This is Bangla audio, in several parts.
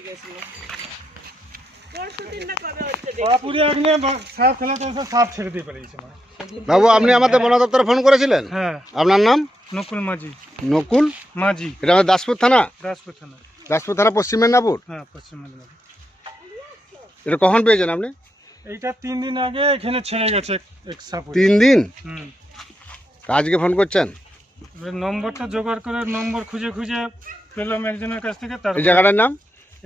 গেছিল? বাবু আপনি আমাদের বন দপ্তরে ফোন করেছিলেন? হ্যাঁ। আপনার নাম? নকুল মাঝি। নকুল? মাঝি। এটা আমাদের দাসপুর থানা? দাসপুর থানা। দাসপুর থানা পশ্চিম মেদিনীপুর? হ্যাঁ পশ্চিম মেদিনীপুর। এটা কখন পেয়েছেন আপনি? এইটা তিন দিন আগে এখানে ছেড়ে গেছে এক- এক সাপ তিন দিন? আজকে ফোন করছেন? এবার নম্বরটা জোগাড় করে নম্বর খুঁজে খুঁজে পেলাম একজনের কাছ থেকে তার জায়গাটার নাম?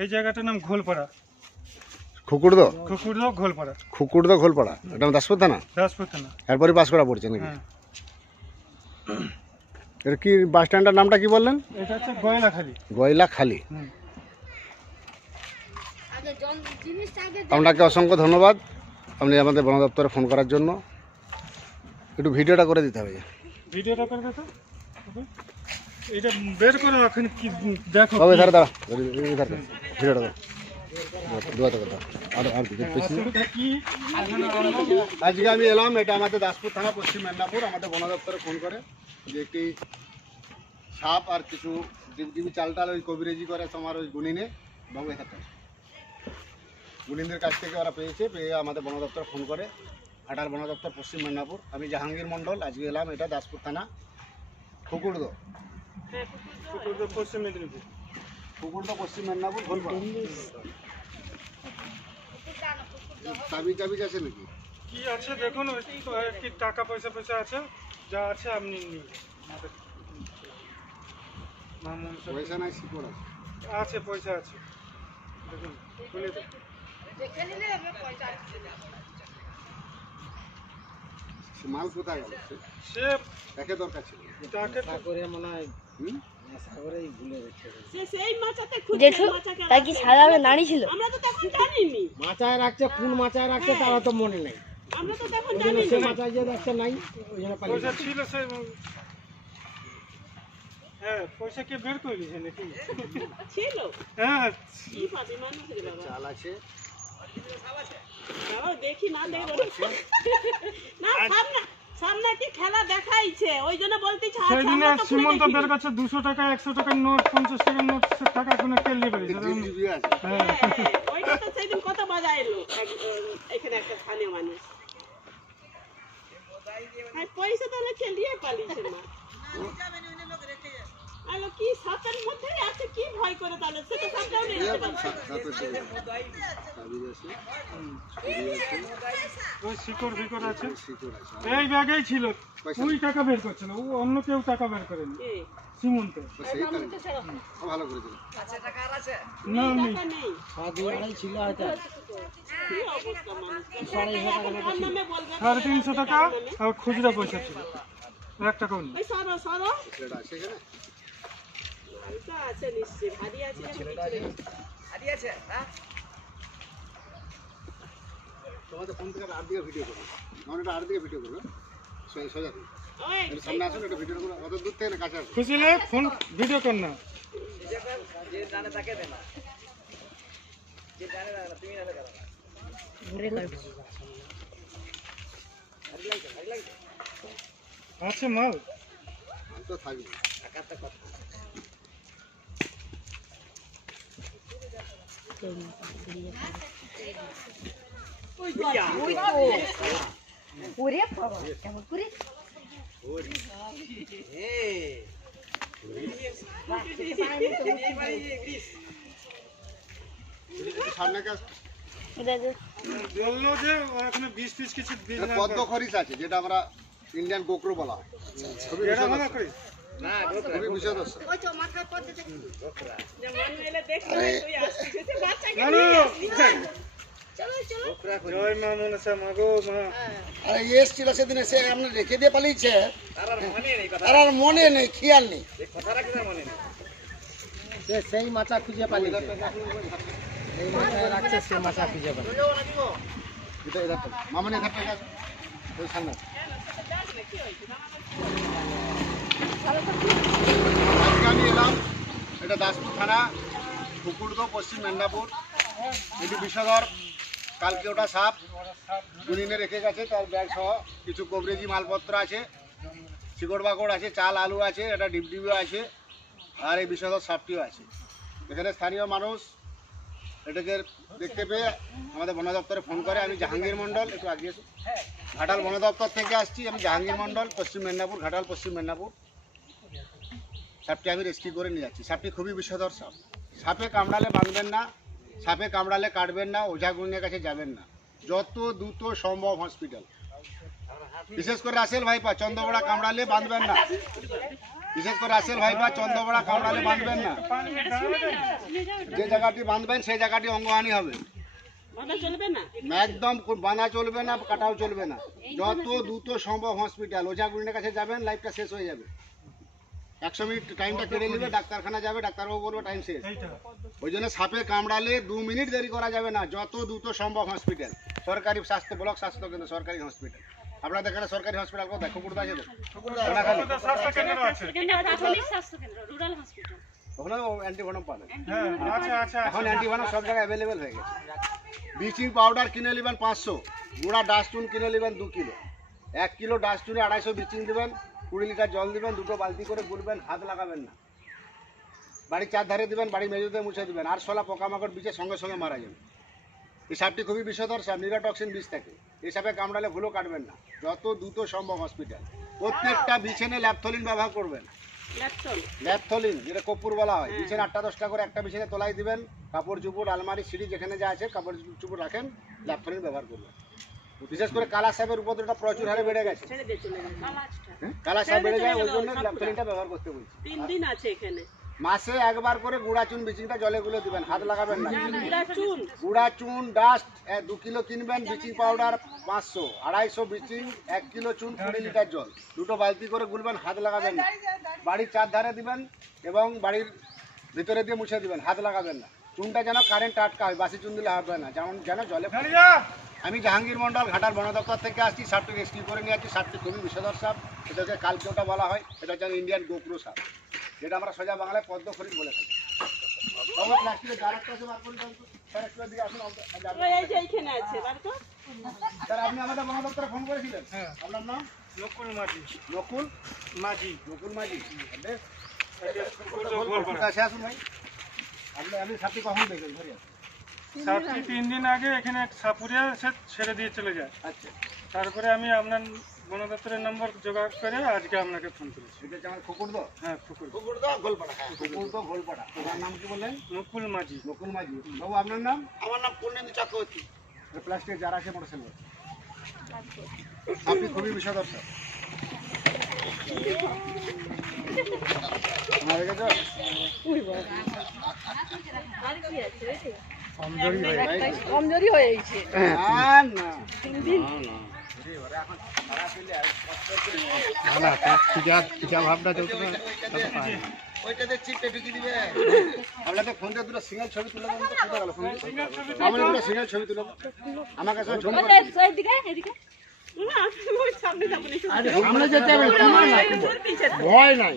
এই জায়গাটার নাম ঘোলপাড়া। খুকুরদো? খুকুরদো ঘোলপাড়া। খুকুরদো খোলপাড়া এটা দাসপুর থানা? দাসপুর থানা। এরপরই পাস করা পড়ছে নাকি? হ্যাঁ। এটা কি বাস নামটা কি বললেন? এটা হচ্ছে গয়লাখালি। গয়লা খালি আপনাকে অসংখ্য ধন্যবাদ। আপনি আমাদের বন দপ্তরে ফোন করার জন্য। একটু ভিডিওটা করে দিতে হবে। ভিডিওটা করবে তো ওকে। এটা বের করো এখন কি দেখো দাঁড়া কি আজকে আমি এলাম এটা আমাদের দাসপুর থানা পশ্চিম মেদিনীপুর। আমাদের বন দপ্তরে ফোন করে যে একটি সাপ আর কিছু ডিবডিবি চালটাল ওই কবিরেজি করে তোমার ওই গুনিনে বাবু এখানে গুনিনদের কাছ থেকে ওরা পেয়েছে পেয়ে আমাদের বন দপ্তরে ফোন করে। আটাল বন দপ্তর পশ্চিম মেদিনীপুর। আমি জাহাঙ্গীর মণ্ডল আজকে এলাম এটা দাসপুর থানা কুকুরদো শুক্রবার পশ্চিম মেদিনীপুর। কুকুরদো পশ্চিম মেদিনীপুর চাবি চাবি আছে নাকি? কি আছে দেখুন কি টাকা পয়সা পয়সা আছে যা আছে আপনি সব- পয়সা নাই শিকড় আছে। আছে পয়সা আছে। দেখুন খুলে মাল কোথায় গেল সে একে দরকার ছিল। তাকে মাচাতে খুঁজছে, জেঠু কি। সাদা নাড়ি ছিল? আমরা তো তখন জানিনি। মাচায় রাখছে কোন মাচায় রাখছে তারা তো মনে নেই। আমরা তো তখন সে যে রাখছে নাই। ওই জন্য পালিয়ে পয়সা ছিল সে হ্যাঁ পয়সা কে বের করে দিয়েছে নাকি? ছিল। হ্যাঁ। কি পাবি মানুষ রে বাবা। চাল আছে। দেখি না দেখি। না সামনে সামনে কি খেলা দেখাইছে ওই জন্য বলতেছি সেই দিনে সামনে তো খুলে সীমন্ত দেখি। বের কাছে দুশো টাকা টাকার নোট পঞ্চাশ টাকার নোট টাকা কোনো কেলে বেরিয়েছে হ্যাঁ। হ্যাঁ, ওইটা তো সেদিন কত বাজায় এলো এখানে একটা স্থানীয় মানুষ। আর পয়সা তাহলে খেলিয়ে পালিয়েছে মা। আলো কি সাপের মধ্যে আছে? কি ভয় করে তাহলে? সে তো সাপটাও নেই সাপের ওই শিকড় আছে। এই ব্যাগেই ছিল। ওই টাকা বের করছিল। ও অন্য কেউ টাকা বের করেনি। করেছিল না নেই। টাকা আড়াই ছিল হয়তো। সাড়ে তিনশো টাকা আর খুচরা পয়সা ছিল। এক টাকাও নেই। সরো সরো। আছে ওইটা আছে নিশ্চয়ই ভারী আছে পিছনে। তোমাদের ফোন থেকে আর দিকে ভিডিও করবে। মানে এটা আর দিকে ভিডিও করবে সোজা সামনে আসুন একটা ভিডিও করবে অত দূর থেকে না কাছে আসুন। খুশি ফোন ভিডিও কর না। আছে মাল তো থাকবে সামনে কাজ বলল যে খরিস আছে যেটা আমরা ইন্ডিয়ান গোকরো বলা হয় বিষয় যে মানুষ এলে দেখতে তুই আসছিস সে বাচ্চাকে না নিয়ে না আসবি। চলো চলো আরে। এসছিল সেদিনে সে আপনি রেখে দিয়ে পালিয়েছে। তার আর মনে নেই খেয়াল নেই। সে সেই মাচা খুঁজে পালিয়েছে। এই রাখছে সে মাচা খুঁজে পালিয়েছে। মামনি আসুন ওই সামনে। আজকে আমি এলাম, এটা দাসপুর থানা কুকুরদো পশ্চিম মেদিনীপুর। এটি বিষধর কালকে ওটা সাপ গুনিনে রেখে গেছে, তার ব্যাগ সহ কিছু কবরেজি মালপত্র আছে, শিকড় বাকড় আছে, চাল, আলু আছে, এটা ডিপডিবিও আছে, আর এই বিষধর সাপটিও আছে। এখানে স্থানীয় মানুষ এটাকে দেখতে পেয়ে আমাদের বন দপ্তরে ফোন করে, আমি জাহাঙ্গীর মণ্ডল, একটু এসো। ঘাটাল বন দপ্তর থেকে আসছি, আমি জাহাঙ্গীর মণ্ডল, পশ্চিম মেদিনীপুর, ঘাটাল, পশ্চিম মেদিনীপুর। সাপটি আমি রেস্কিউ করে নিয়ে যাচ্ছি। সাপটি খুবই বিষধর সাপ। সাপে কামড়ালে বাঁধবেন না, সাপে কামড়ালে কাটবেন না ওঝা গুণের কাছে যাবেন না। যত দ্রুত সম্ভব হসপিটাল বিশেষ করে রাসেল ভাইপা, চন্দ্রবড়া কামড়ালে বাঁধবেন না। বিশেষ করে রাসেল ভাইপা, চন্দ্রবড়া কামড়ালে বাঁধবেন না। যে জায়গাটি বাঁধবেন, সেই জায়গাটি অঙ্গহানি হবে। একদম বানা চলবে না, কাটাও চলবে না। যত দ্রুত সম্ভব হসপিটাল ওঝা গুণের কাছে যাবেন লাইফটা শেষ হয়ে যাবে। একশো মিনিট টাইমটা কেড়ে নেবে ডাক্তারখানা যাবে ডাক্তারবাবু বলবে টাইম শেষ। ওই জন্য সাপে কামড়ালে দু মিনিট দেরি করা যাবে না যত দ্রুত সম্ভব হসপিটাল সরকারি স্বাস্থ্য ব্লক স্বাস্থ্য কেন্দ্র সরকারি হসপিটাল আপনাদের এখানে সরকারি হসপিটাল কোথায়? কুকুরদা আছে ওখানে অ্যান্টিভেনম আছে। এখন অ্যান্টিভেনম সব জায়গায় অ্যাভেলেবেল হয়ে গেছে। ব্লিচিং পাউডার কিনে নেবেন পাঁচশো গুঁড়া ডাস্টুন কিনে নেবেন দু কিলো। এক কিলো ডাস্টুনে আড়াইশো ব্লিচিং দেবেন। কুড়ি লিটার জল দিবেন দুটো বালতি করে গুলবেন হাত লাগাবেন না। বাড়ির চার ধারে দিবেন বাড়ি মেঝেতে মুছে দেবেন আর শোলা পোকামাকড় বিচে সঙ্গে সঙ্গে মারা যাবে। এই সাপটি খুবই বিষধর সাপ নিরাটক্সিন বিষ থাকে। এই সাপে কামড়ালে ভুলো কাটবেন না যত দ্রুত সম্ভব হসপিটাল প্রত্যেকটা বিছানে ল্যাপথলিন ব্যবহার করবেন। ল্যাপথলিন? যেটা কপুর বলা হয়। বিছানে আটটা দশটা করে একটা বিছানে তোলাই দিবেন কাপড় চুপড় আলমারি সিঁড়ি যেখানে যা আছে কাপড় চুপড় রাখেন ল্যাপথলিন ব্যবহার করবেন। বিশেষ করে কালা সাপের উপদ্রবটা প্রচুর হারে বেড়ে গেছে? কালা সাপ বেড়ে যায় ওই জন্য সাপটা। ব্যবহার করতে বলছি। তিন দিন আছে এখানে। মাসে একবার করে গুঁড়া চুন বিচিংটা জলে গুলে দিবেন হাত লাগাবেন না। গুঁড়া চুন। ডাস্ট দু কিলো কিনবেন ব্লিচিং পাউডার পাঁচশো আড়াইশো ব্লিচিং এক কিলো চুন কুড়ি লিটার জল। দুটো বালতি করে গুলবেন হাত লাগাবেন না। বাড়ির চার ধারে দিবেন এবং বাড়ির ভিতরে দিয়ে মুছে দিবেন হাত লাগাবেন না। চুনটা যেন কারেন্ট টাটকা হয় বাসি চুন দিলে হবে না। যেমন যেন জলে। আমি জাহাঙ্গীর মন্ডল ঘাটার বন দপ্তর থেকে আসছি সাপটি রেস্কিউ করে নিয়ে আসছি সাপটি খুবই বিষধর সাপ। এটা হচ্ছে কালকেওটা বলা হয় এটা হচ্ছে ইন্ডিয়ান গোপ্রো সাপ। যেটা আমরা সোজা বাংলায় পদ্ম ফরিদ বলে থাকি। স্যার, আপনি আমাদের বন দপ্তরে ফোন করেছিলেন? হ্যাঁ। আপনার নাম? নকুল মাঝি। নকুল? মাঝি। নকুল মাঝি। কাছে আসুন ভাই। আপনি আপনি সাপটি কখন দেখেন ধরে। সাপটি তিন দিন আগে এখানে এক সাপুরিয়া সে ছেড়ে দিয়ে চলে যায়। আচ্ছা। তারপরে আমি আপনার বন দপ্তরের নম্বর জোগাড় করে আজকে আপনাকে ফোন করেছি। এটা আমার কুকুর তো হ্যাঁ পুকুর কুকুর। তো গোলপাড়া তোমার নাম কি বললেন? নকুল মাঝি। নকুল মাঝি। বাবু আপনার নাম? আমার নাম পূর্ণেন্দু চক্রবর্তী। প্লাস্টিকের যারা আছে মোটর সাইকেল আপনি খুবই স্যার আমার দেখেছ কমজোরি হয়ে হয়ে গেছে। না না। ওইটাতে চিপে ঢুকিয়ে দিবে আপনাদের ফোন দুটো সিঙ্গেল ছবি তুলে দেন তো কোথায় গেল ফোন? আমি দুটো সিঙ্গেল ছবি তুলে আমার কাছে ছবি করে এদিকে এদিকে না, সামনে যাব না, সামনে যেতে হবে দূর পিছে দে। ভয় নাই।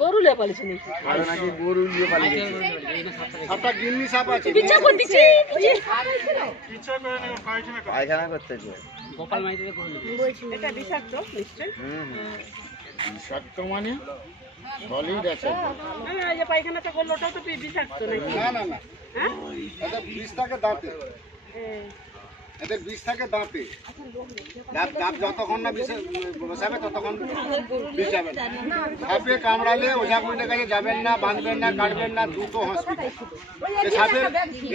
গরু লে পালিছে নাকি গরু নিয়ে পালিয়ে গেছে। সাপটা গিন্নি সাপ আছে। পিছা করতেছি ইচ্ছা করে নেবে পায়খানা করে। এটা বিষাক্ত মানে? সলিড আছে। না, না, এই যে পায়খানাটা করল ওটাও তো বিষাক্ত নাকি? না না না। হ্যাঁ? থাকে দাঁতে। এদের বিষ থাকে দাঁতে। দাঁত যতক্ষণ না বিষে বসাবে ততক্ষণ বিষ যাবে না। সাপে কামড়ালে ওঝা কুড়িটার কাছে যাবেন না, বাঁধবেন না, কাটবেন না, দ্রুত হসপিটাল। এই সাপের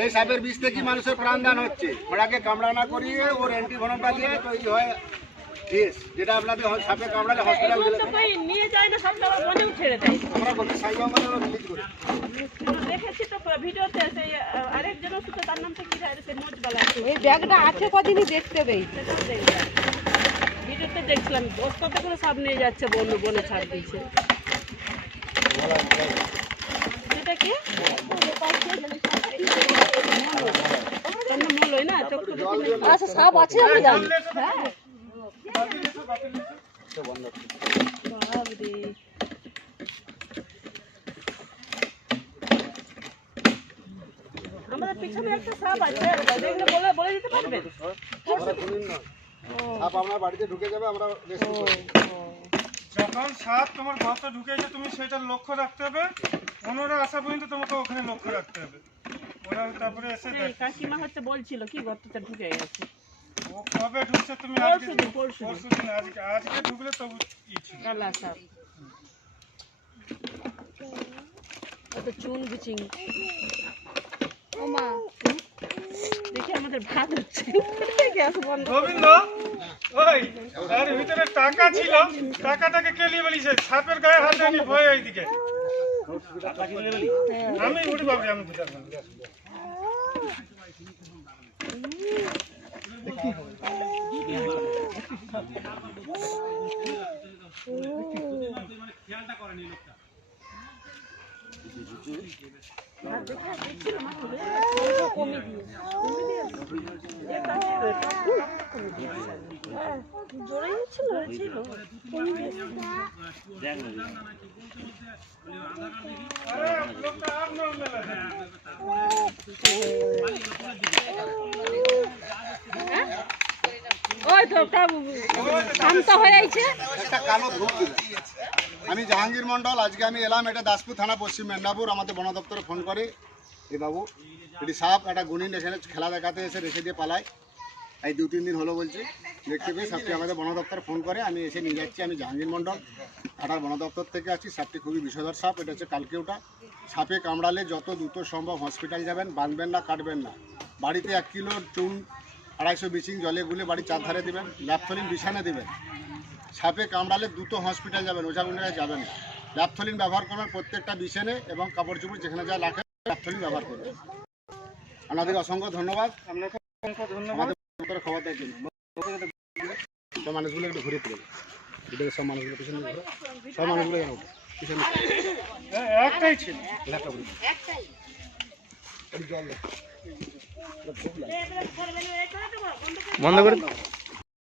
এই সাপের বিষ থেকে মানুষের প্রাণদান হচ্ছে। ওরাকে কামড়া না করিয়ে ওর অ্যান্টিভেনমটা দিয়ে তৈরি হয় যেটা আপনাদের সাপে কামড়ালে হসপিটাল গেলে নিয়ে যায় না আবার মনেও ছেড়ে দেয়। আমরা সাইবাবাদের করি। দেখেছি তো ভিডিওতে সেই আহ, আরেকজনের সাথে তার নামটা কি রে সে মোজবালা। এই ব্যাগটা আছে কদিনই দেখতে দেখলাম ভিডিওতে দেখছিলাম বস্তাতে করে সব নিয়ে যাচ্ছে বন্য বনে ছাড় দিয়েছে সেটা কি? আচ্ছা সাপ আছে আমি জানি হ্যাঁ বাতিল এসো, বাতিল এসো। বাবরে আমাদের পিছনে একটা সাপ আছে দেখলে বলে বলে দিতে পারবেন আমরা গুনিন না সাপ আপনার বাড়িতে ঢুকে যাবে আমরা যখন সাপ তোমার গর্ত ঢুকেছে তুমি সেটা লক্ষ্য রাখতে হবে। অন্যরা আসা পর্যন্ত তোমাকে ওখানে লক্ষ্য রাখতে হবে। ওরা তারপরে এসে কাকিমা হচ্ছে বলছিল কি গর্ততে ঢুকে গেছে। কবে ঢুকছে তুমি আজকে। পরশু দিন আজকে আজকে ঢুকলে তবু ই ছিল। কালা সাপ কত চুন বিচিং দেখি আমাদের ভাত হচ্ছে। গ্যাস বন্ধ। গোবিন্দ ওই তার ভিতরে টাকা ছিল। টাকাটাকে কে নিয়ে বেরিয়েছে সাপের গায়ে হাত দেয়নি ভয় এইদিকে আমি উঠি বাবু আমি পারব না। জোরে ছিল ছিল আরে লোকটা আর না মেলা ওই তো শান্ত হয়ে আইছে একটা কালো আমি জাহাঙ্গীর মন্ডল আজকে আমি এলাম এটা দাসপুর থানা, পশ্চিম মেদিনীপুর। আমাদের বন দপ্তরে ফোন করে, এ বাবু, এটি সাপ, একটা গুণিন এখানে খেলা দেখাতে এসে রেখে দিয়ে পালায়। এই দু, তিন দিন হলো বলছি, দেখতে পেয়ে সাপটি আমাদের বন দপ্তর ফোন করে, আমি এসে নিয়ে যাচ্ছি, আমি জাহাঙ্গীর মন্ডল আটার বন দপ্তর থেকে আছি সাপটি খুবই বিষধর সাপ, এটা হচ্ছে কালকে ওটা। সাপে কামড়ালে যত দ্রুত সম্ভব হসপিটাল যাবেন, বাঁধবেন না, কাটবেন না। বাড়িতে এক কিলো চুন, আড়াইশো বিচিং জলে গুলে বাড়ির চারধারে দেবেন ল্যাপথলিন বিছানে দেবেন। সাপে কামড়ালে দ্রুত হসপিটাল যাবেন ওঝাগুনের কাছে যাবেন না ল্যাপথলিন ব্যবহার করবেন প্রত্যেকটা বিছানে এবং কাপড় চোপড় যেখানে যা রাখেন ল্যাপথলিন ব্যবহার করবেন আপনাদের অসংখ্য ধন্যবাদ আপনাকে অসংখ্য ধন্যবাদ খবর দেওয়ার জন্য সব মানুষগুলো একটু ঘুরে পড়ে এদিকে সব মানুষগুলো পিছনে ঘুরে সব মানুষগুলো পিছনে হ্যাঁ, একটাই ছিল জল বন্ধ করে